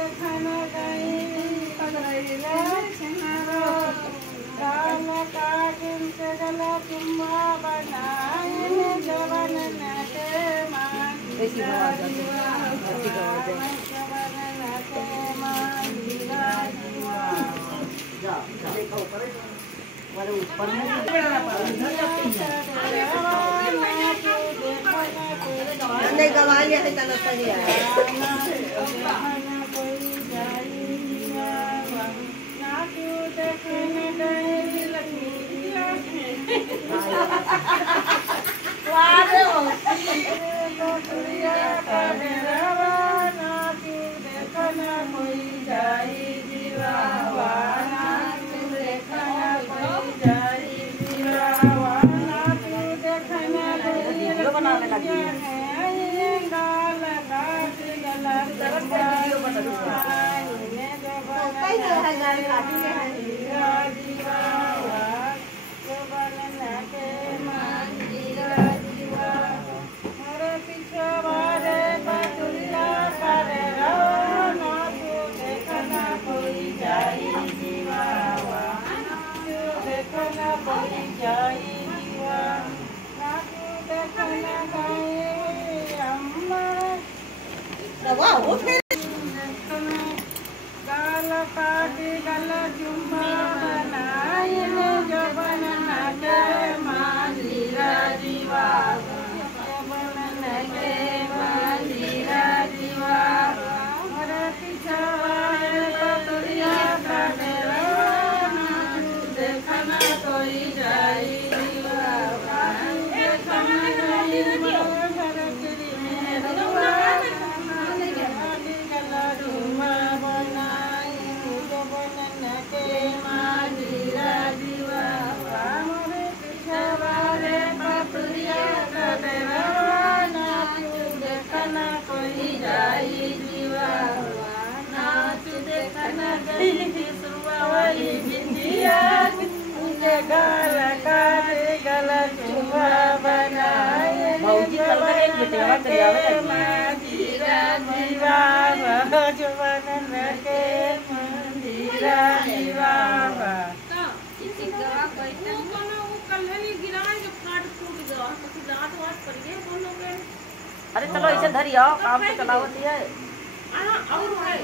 देखन गई पगड़ैले छिनारो गाल कागिन के गला चुम्मा बनाए जवन नाटे मान वाले ऊपर में नहीं गवा लिया है तना सही है अरे चलो इसे धरियो काम तो चलावती है और है